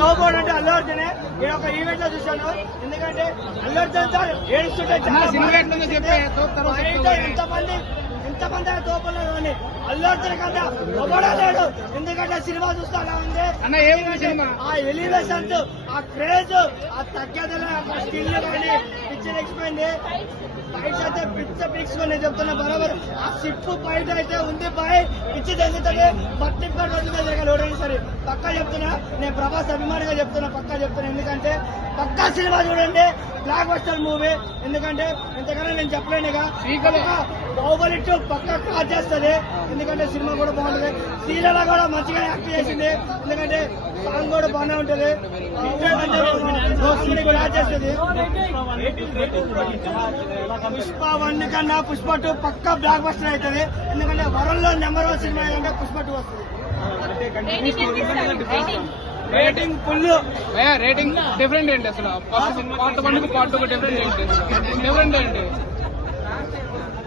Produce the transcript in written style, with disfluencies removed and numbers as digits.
తోపోడు అంటే అల్లు అర్జునే. నేను ఒక ఈవెంట్ లో చూశాను. ఎందుకంటే అల్లు అర్జున్ సార్ ఏడుస్తుంటే ఎంతమంది తోపలు కానీ అల్లు అర్జున్ కన్నా పొగడలేడు. ఎందుకంటే సినిమా చూస్తా అలా ఉంది. ఆ ఎలివేషన్స్, ఆ క్రేజ్, ఆ తగ్గదల స్కిల్ కానీ పిక్చర్ ఎక్స్పోయింది. ఫైట్స్ అయితే పిక్స్ నేను చెప్తున్నా బరాబర్. ఆ సిప్పు ఫైట్ అయితే ఉంది బాయ్, పిచ్చి తగ్గుతుంది. బట్టి ఓడైనా సరే పక్కా చెప్తున్నా. నేను ప్రభాస్ అభిమానిగా చెప్తున్నా, పక్కా చెప్తున్నా. ఎందుకంటే పక్కా సినిమా చూడండి, బ్లాక్ బస్టర్ మూవీ. ఎందుకంటే ఇంతకన్నా నేను చెప్పలేనుగా. బాహుబలి 2 పక్కా క్రాస్ చేస్తుంది. ఎందుకంటే సినిమా కూడా బాగుంటుంది. శ్రీలీల కూడా మంచిగా యాక్ట్ చేసింది. ఎందుకంటే సాంగ్ కూడా బాగానే ఉంటుంది. క్రాస్ చేస్తుంది. పుష్ప 1 కన్నా పుష్ప 2 పక్కా బ్లాక్ బస్టర్ అవుతుంది. ఎందుకంటే వరల్డ్ లో నెంబర్ 1 సినిమా ఏంటంటే పుష్ప 2 వస్తుంది. Rating full. రేటింగ్ డిఫరెంట్ ఏంటి అసలు? పార్ట్ 1 కి పార్ట్ 2 డిఫరెంట్ ఏంటి?